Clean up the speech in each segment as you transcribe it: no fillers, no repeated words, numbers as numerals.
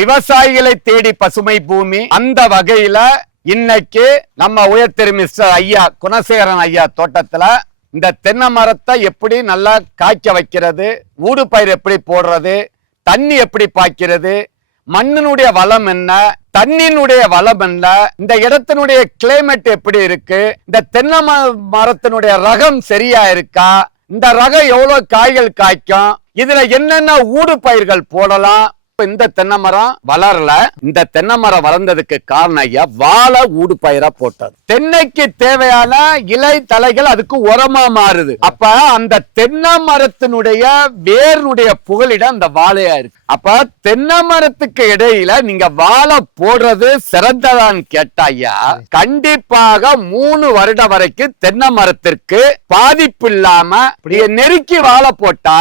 விவசாயிகளை தேடி பசுமை பூமி. அந்த வகையில இன்னைக்கு நம்ம உயர்திரு மிஸ்டர் ஐயா குணசேகரன் ஐயா தோட்டத்துல இந்த தென்னை மரத்தை எப்படி நல்லா காய்க்க வைக்கிறது, ஊடு பயிர் எப்படி போடுறது, தண்ணி எப்படி பாய்க்கிறது, மண்ணினுடைய வளம் என்ன, தண்ணியினுடைய வளம் என்ன, இந்த இடத்தினுடைய கிளைமேட் எப்படி இருக்கு, இந்த தென்னை மரத்தினுடைய ரகம் சரியா இருக்கா, இந்த ரகம் எவ்வளவு காய்கள் காய்க்கும், இதுல என்னென்ன ஊடு பயிர்கள் போடலாம். இந்த தென்னை மரம் வளரல. இந்த தென்னை மரம் வளர்ந்ததுக்கு காரணம் ஐயா வாழை ஊடு பயிரா போட்டது. தென்னைக்கு தேவையான இலை தலைகள் அதுக்கு உரமா மாறுது. அப்ப அந்த தென்னை மரத்தினுடைய வேருடைய புகலிடம் அந்த வாழையா இருக்கு. அப்ப தென்னை மரத்துக்கு இடையில நீங்க வாழை போடுறது சிறந்ததான்னு கேட்டாயா, கண்டிப்பாக 3 வருடம் வரைக்கும் தென்னை மரத்திற்கு பாதிப்பு இல்லாம நெருக்கி வாழை போட்டா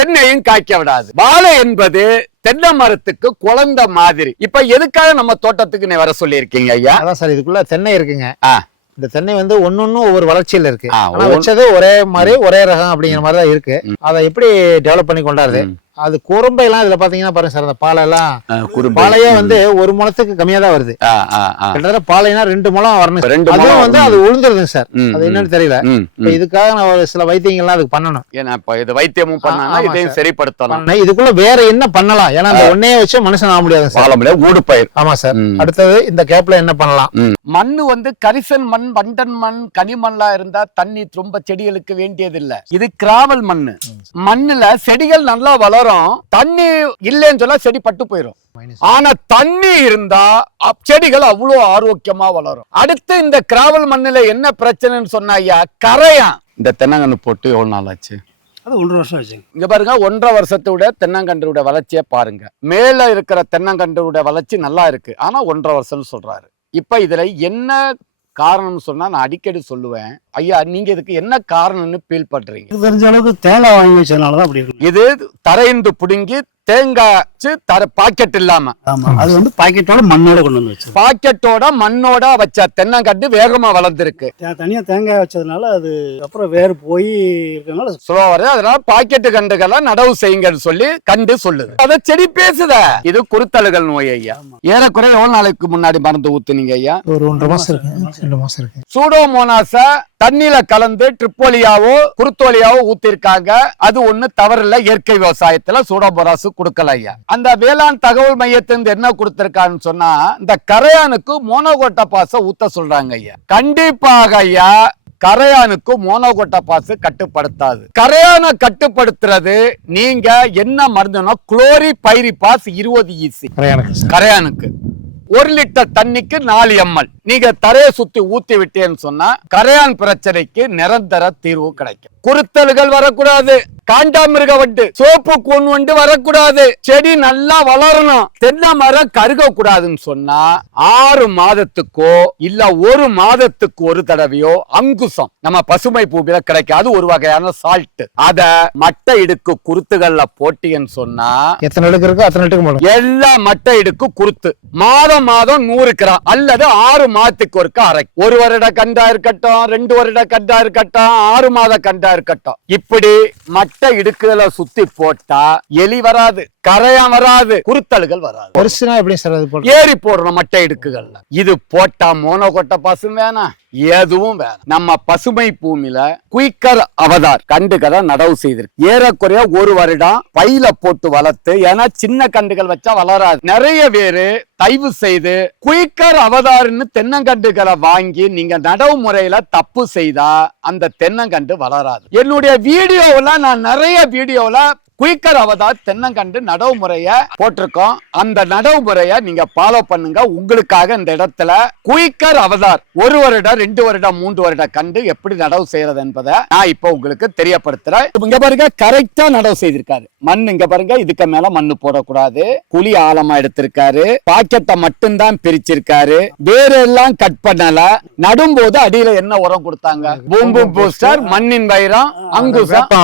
தென்னையும் காய்க்க விடாது. வாழை என்பது தென்னை மரத்துக்கு குழந்தை மாதிரி. இப்ப எதுக்காக நம்ம தோட்டத்துக்கு நீ வர சொல்லி இருக்கீங்க ஐயா? அதான் சார், இதுக்குள்ள தென்னை இருக்குங்க. இந்த தென்னை வந்து ஒன்னொன்னு ஒவ்வொரு வளர்ச்சியில இருக்கு. ஆனா வச்சது ஒரே மாதிரி ஒரே ரகம் அப்படிங்கிற மாதிரி தான் இருக்கு. அதை எப்படி டெவலப் பண்ணி கொண்டாடுது. அது குறும்பை எல்லாம் இதுல பாத்தீங்கன்னா பாருங்க சார், அந்த பாலையெல்லாம் பாலையே வந்து 1 முழத்துக்கு கம்மியா தான் வருது. கிட்டத்தட்ட பாலைனா 2 முழம் வரணும். அதுவும் வந்து அது உளுந்துருதுங்க சார். அது என்னன்னு தெரியல. இதுக்காக நான் ஒரு சில வைத்தியங்கள்லாம் அதுக்கு பண்ணணும். ஏன்னா இப்ப இது வைத்தியமும் பண்ணா இதையும் சரிப்படுத்தலாம். இதுக்குள்ள வேற என்ன பண்ணலாம்? ஏன்னா அந்த ஒன்னே வச்சு மனுஷன் ஆக முடியாது சார். ஊடு பயிர். ஆமா சார். அடுத்தது இந்த கேப்ல என்ன பண்ணலாம்? மண்ணு வந்து கரிசன் மண், வண்டன் மண், கனிமண்ணா இருந்தா தண்ணி ரொம்ப செடிகளுக்கு வேண்டியது இல்ல. இது கிராவல் மண்ணு. மண்ணுல செடிகள் நல்லா வளரும். தண்ணி இல்லைன்னு சொல்ல செடி பட்டு போயிடும். ஆனா தண்ணி இருந்தா செடிகள் அவ்வளவு ஆரோக்கியமா வளரும். அடுத்து இந்த கிராவல் மண்ணுல என்ன பிரச்சனைன்னு சொன்னாயா, கரையான். இந்த தென்னங்கன்று போட்டு எவ்வளவு நாள் ஆச்சு? அது 1.5 வருஷம் ஆச்சு. இங்க பாருங்க, 1.5 வருஷத்தோட தென்னங்கன்றுடைய வளர்ச்சியை பாருங்க. மேல இருக்கிற தென்னங்கன்றுடைய வளர்ச்சி நல்லா இருக்கு. ஆனா 1.5 வருஷம் சொல்றாரு. இப்ப இதுல என்ன காரணம் சொன்னா நான் அடிக்கடி சொல்லுவேன், ஐயா நீங்க இதுக்கு என்ன காரணம்னு ஃபீல் பண்றீங்க? தெரிஞ்ச அளவுக்கு தேங்காய் வாங்கி வச்சதுனாலதான் அப்படி இருக்கு. இது தரையிந்து புடுங்கி தேங்காய் பாக்கெட் இல்லாம, அது வந்து பாக்கெட்டோட மண்ணோட கொண்டு வந்து வச்சு, பாக்கெட்டோட மண்ணோட வச்ச தென்னங்கண்டு வேகமா வளர்ந்துருக்கு. தனியா தேங்காய் வச்சதுனால அது அப்புறம் வேறு போய் இருக்கனால ஸ்லோவா வருது. அதனால பாக்கெட்டு கண்டுகளை நடவு செய்யுங்கன்னு சொல்லி கண்டு சொல்லுது. அத செடி பேசுத. இது குருத்தலுகள் நோய் ஐயா. ஏறக்குறைய எவ்வளவு நாளைக்கு முன்னாடி மருந்து ஊத்துனீங்க ஐயா? ஒரு 1.5 மாசம் இருக்கு. 2 மாசம் இருக்கு. சூடோமோனாஸ தண்ணியில கலந்து ட்ரிப்போலியாவோ குருத்தோலியாவோ ஊத்திருக்காங்க. அது ஒண்ணு தவறில்ல. இயற்கை விவசாயத்துல சூடோமோனாஸ் கொடுக்கல ஐயா. அந்த வேளாண் தகவல் மையத்திலிருந்து என்ன கொடுத்திருக்கான்னு சொன்னா, இந்த கரையானுக்கு மோனோகோட்டபாஸ ஊத்த சொல்றாங்க ஐயா. கண்டிப்பாக ஐயா கரையானுக்கு மோனோகோட்டபாஸ் கட்டுப்படுத்தாது. கரையான கட்டுப்படுத்துறது நீங்க என்ன மருந்துனா குளோரிபைரிபாஸ் 20 EC கரையானுக்கு. 1 லிட்டர் தண்ணிக்கு 4 ml நீங்க தரையை சுத்தி ஊத்தி விட்டேன்னு சொன்னா கரையான் பிரச்சனைக்கு நிரந்தர தீர்வு கிடைக்கும். குருத்தல்கள் வரக்கூடாது, காண்டாமிருக வண்டு, சோப்பு கூன் வண்டு வரக்கூடாது, செடி நல்லா வளரணும், தென்னை மரம் கருக கூடாதுன்னு சொன்னா 6 மாதத்துக்கோ இல்ல 1 மாதத்துக்கு ஒரு தடவையோ அங்குசம் நம்ம பசுமை பூமியில கிடைக்காது. ஒரு வகையான சால்ட். அத மட்டை இடுக்கு குருத்துகள்ல போட்டின்னு சொன்னா எத்தனை இடுக்கு இருக்கோ அத்தனை இடுக்கு எல்லா மட்டை இடுக்கு குருத்து மாதம் 100 கிராம் அல்லது 6 மாதத்துக்கு ஒருக்கா அரை. 1 வருட கண்டா இருக்கட்டும், 2 வருட கண்டா இருக்கட்டும், 6 மாத கண்டா இருக்கட்டும், இப்படி மட்டை இடுக்குகளை சுத்தி போட்டா எலி வராது, கரையான் வராது, குருத்தல்கள் வராது. ஏறி போடுறோம் மட்டை இடுக்குகள்ல. இது போட்டா மோனோகோட்டபாஸும் வேணாம், எதுவும் வேணாம். நம்ம பசுமை பூமியில குயிக்கர் அவதார் கண்டுகளை நடவு செய்திருக்கு. ஏறக்குறைய 1 வருடம் பையில போட்டு வளர்த்து, ஏன்னா சின்ன கண்டுகள் வச்சா வளராது. நிறைய பேரு தயவு செய்து குயிக்கர் அவதார்னு தென்னங்கண்டுகளை வாங்கி நீங்க நடவு முறையில தப்பு செய்தா அந்த தென்னங்கண்டு வளராது. என்னுடைய வீடியோவில் நான் நிறைய வீடியோல குயிக்கர் அவதார் தென்னங்கண்டு நடவு முறைய போட்டிருக்கோம். அந்த நடவு முறைய நீங்க ஃபாலோ பண்ணுங்க. உங்களுக்காக இந்த இடத்துல குயிக்கர் அவதார் 1 வருடம் 2 வருடம் 3 வருட கண்டு எப்படி நடவு செய்யறது என்பதை நான் இப்ப உங்களுக்கு தெரியப்படுத்துறேன். இங்க பாருங்க, கரெக்டா நடவு செய்திருக்காரு. மண் இங்க பாருங்க, இதுக்கு மேல மண்ணு போடக்கூடாது, குழி ஆழமா எடுத்திருக்காரு, பாக்கெட்டை மட்டும்தான் பிரிச்சிருக்காரு, வேற எல்லாம் கட் பண்ணல. நடும்போது அடியில என்ன உரம் கொடுத்தாங்க? பூம்பும் பூஸ்டர், மண்ணின் வைரம், அங்குசம்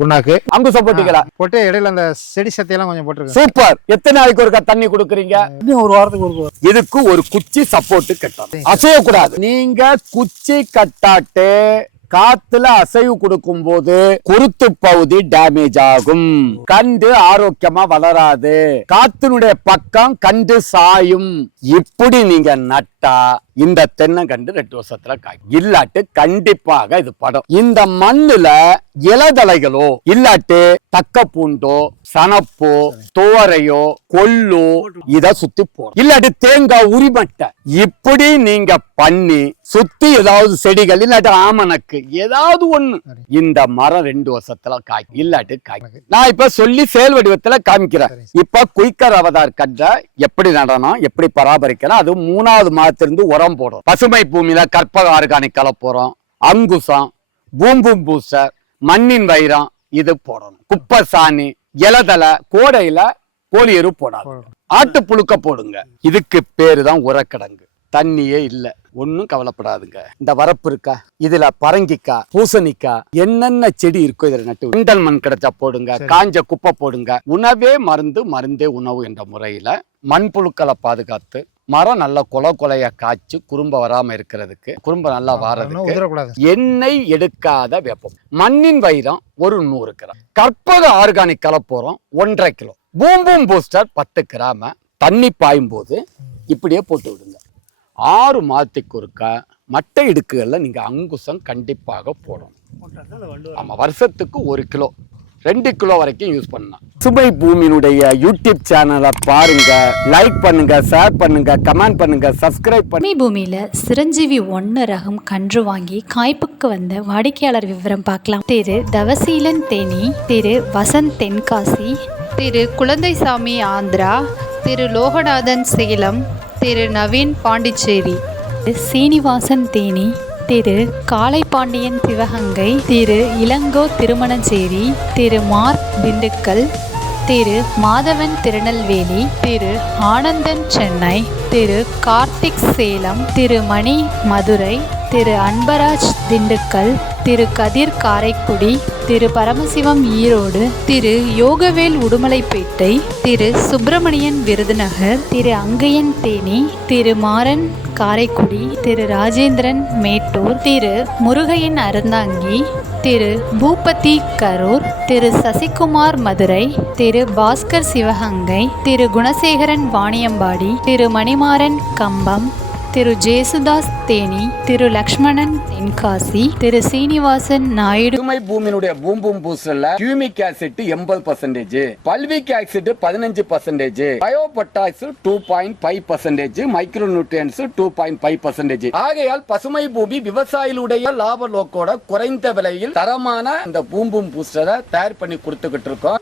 புண்ணாக்கு, அங்குசம் போட்டிக்கலாம் போட்டு இடையில அந்த செடி சத்தையெல்லாம் கொஞ்சம் போட்டுருக்கேன். சூப்பர். எத்தனை நாளைக்கு ஒருக்கா தண்ணி கொடுக்குறீங்க? 1 வாரத்துக்கு ஒரு. இதுக்கு ஒரு குச்சி சப்போர்ட் கட்டணும், அசையக்கூடாது. நீங்க குச்சி கட்டாட்டு காத்துல அசைவு கொடுக்கும் போது குருத்து பகுதி டேமேஜ் ஆகும், கண்டு ஆரோக்கியமா வளராது, காத்தினுடைய பக்கம் கண்டு சாயும். இப்படி நீங்க நட்டா இந்த தென்னங்கண்டு 2 வருஷத்துல காய்க்கும். இல்லாட்டு கண்டிப்பாக இது படம். இந்த மண்ணுல இலதலைகளோ இல்லாட்டு தக்க பூண்டோ சனப்போ தோரையோ கொள்ளோ இத சுத்தி போடும், இல்லாட்டி தேங்காய் உரிமட்டை இப்படி நீங்க பண்ணி சுத்தி ஏதாவது செடிகள் இல்லாட்டி ஆமணக்கு ஏதாவது ஒண்ணு இந்த மரம் 2 வருஷத்துல காய்க்கும், இல்லாட்டி காய்க்கும். நான் இப்ப சொல்லி செயல் வடிவத்துல காமிக்கிறேன். இப்ப குயிக்கர் அவதார் கண்ட எப்படி நடனம் எப்படி பராமரிக்கணும், அது 3வது மாதத்திலிருந்து உரம் போடும். பசுமை பூமியில கற்பக ஆர்கானிக் கலப்போறோம், அங்குசம், பூம்பும் பூசர், மண்ணின் வைரம் இது போடணும். குப்பை சாணி, இலதலை, கோடையில கோழியரு போடாது, ஆட்டு புழுக்க போடுங்க. இதுக்கு பேருதான் உரக்கிடங்கு. தண்ணியே இல்ல, ஒன்னும் கவலைப்படாதுங்க. இந்த வரப்பு இருக்கா, இதுல பரங்கிக்காய், பூசணிக்காய், என்னென்ன செடி இருக்கோ இதுல நட்டு கிண்டல் மண் கிடைச்சா போடுங்க, காஞ்ச குப்பை போடுங்க. உணவே மருந்து, மருந்தே உணவு என்ற முறையில மண்புழுக்களை பாதுகாத்து மரம் நல்ல கொலையா காய்ச்சி குறும்ப வராம இருக்கிறதுக்கு, குறும்ப நல்லா வாரதுக்கு எண்ணெய் எடுக்காத வெப்பம். மண்ணின் வைரம் ஒரு 100 கிராம், கற்பக ஆர்கானிக் கலப்போறோம் 1.5 கிலோ, பூம்பும் பூஸ்டர் 10 கிராம தண்ணி பாயும் போது இப்படியே போட்டு விடுங்க. 6 மாதத்துக்கு ஒருக்கா மட்டை இடுக்குகள்ல நீங்க அங்குசம் கண்டிப்பாக போடணும். ஆமா, வருஷத்துக்கு 1 கிலோ 2 கிலோ வரைக்கும் யூஸ் பண்ணலாம். சுமை பூமியினுடைய யூடியூப் சேனலை பாருங்க, லைக் பண்ணுங்க, ஷேர் பண்ணுங்க, கமெண்ட் பண்ணுங்க, சப்ஸ்கிரைப் பண்ணுங்க. சுமை பூமியில சிரஞ்சீவி 1 ரகம் கன்று வாங்கி காய்ப்புக்கு வந்த வாடிக்கையாளர் விவரம் பார்க்கலாம். திரு தவசீலன் தேனி, திரு வசந்த் தென்காசி, திரு குழந்தைசாமி ஆந்திரா, திரு லோகநாதன் சேலம், திரு நவீன் பாண்டிச்சேரி, சீனிவாசன் தேனி, திரு காளைபாண்டியன் சிவகங்கை, திரு இளங்கோ திருமணச்சேரி, திரு மார்க் திண்டுக்கல், திரு மாதவன் திருநெல்வேலி, திரு ஆனந்தன் சென்னை, திரு கார்த்திக் சேலம், திரு மணி மதுரை, திரு அன்பராஜ் திண்டுக்கல், திரு கதிர் காரைக்குடி, திரு பரமசிவம் ஈரோடு, திரு யோகவேல் உடுமலைப்பேட்டை, திரு சுப்பிரமணியன் விருதுநகர், திரு அங்கையன் தேனி, திரு மாறன் காரைக்குடி, திரு ராஜேந்திரன் மேட்டூர், திரு முருகையன் அறந்தாங்கி, திரு பூபதி கரூர், திரு சசிகுமார் மதுரை, திரு பாஸ்கர் சிவகங்கை, திரு குணசேகரன் வாணியம்பாடி, திரு மணிமாறன் கம்பம், திரு ஜேசுதாஸ் தேனி, திரு லக்ஷ்மணன் தென்காசி, திரு சீனிவாசன் நாயுடு. சுமை பூமியினுடைய பூம்பும் பூசல்ல humic acid 80%, fulvic acid 15%, bio potash 2.5%, micro nutrients 2.5%. ஆகையால் பசுமை பூமி விவசாயிகளுடைய லாப நோக்கோட குறைந்த விலையில் தரமான இந்த பூம்பும் பூஸ்டரை தயார் பண்ணி கொடுத்துக்கிட்டு இருக்கோம்.